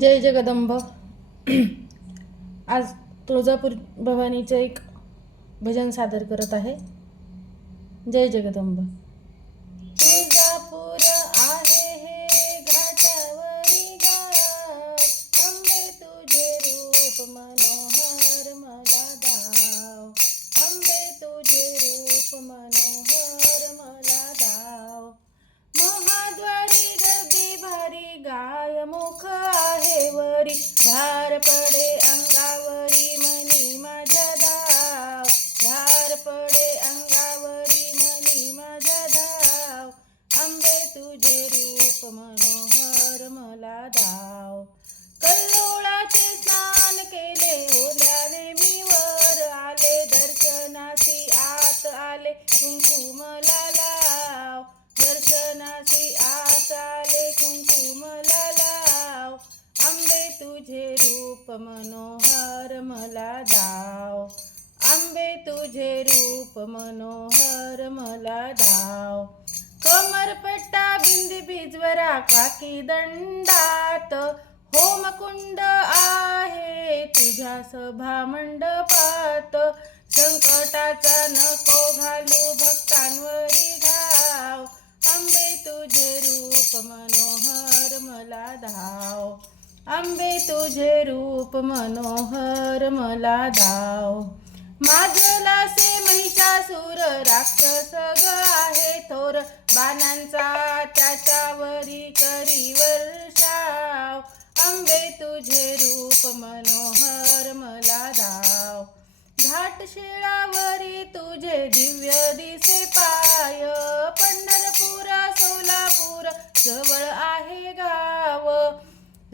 जय जगदंब. आज तुळजापूर भवानीचं एक भजन सादर करत आहे. जय जगदंब. तुळजापूर आहे हे घाटावरी गा अंबे तुझे रूप मनोहर मला दाव. अंबे तुझे रूप मनोहर आहे धार पडे अंगावरी मनी माझ्या धाव धार पडे अंगावरी मनी माझ्या धाव आंबे तुझे रूप मनोहर मला धाव कल्लोळाचे स्नान केले ओल्याने मी वर आले. दर्शनासी आत आले कुंकुमला लाव. दर्शनासी आत आले कुंकुमला मनोहर मला दाव. आंबे तुझे रूप मनोहर मला धाव कमरपट्टा बिंदी बिजवरा काकी दंडात. होमकुंड आहे तुझ्या सभा मंडपात. संकटाचा नको घालू भक्तांवरी घाव. आंबे तुझे रूप मनोहर मला धाव आंबे तुझे रूप मनोहर मला धाव माझला से महिषासूर राक्षस ग आहे थोर. बाणांचा त्याच्यावरी करी वर्षाव. आंबे तुझे रूप मनोहर मला धाव घाट शिळावरी तुझे दिव्य दिसे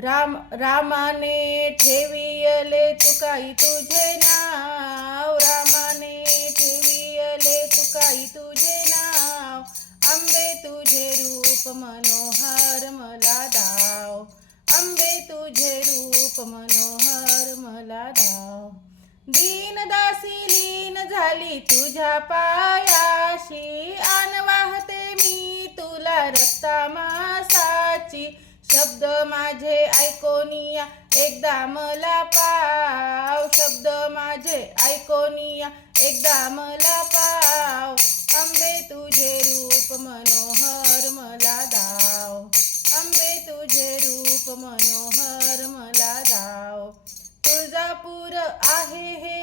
राम रामाने ठेवियले तुकाई तुझे नाव. रामाने ठेवियले तुकाई तुझे नाव. आंबे तुझे रूप मनोहर मला दाव. आंबे तुझे रूप मनोहर मला दाव. दीनदासी लीन झाली तुझ्या पायाशी. आन वाहते मी तुला रस्ता मा शब्द माझे ऐकोनिया एकदा मला पाव. शब्द माझे ऐकोनिया एकदा मला पाव. आंबे तुझे रूप मनोहर मला दाव. आंबे तुझे रूप मनोहर मला दाव. तुळजापूर आहे हे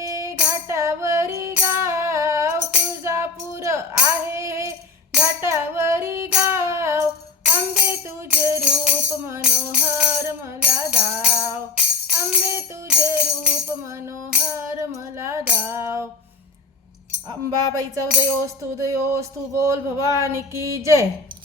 अंबाबाईचा उदयोस्तु उदयोस्तु बोल भवानी की जय.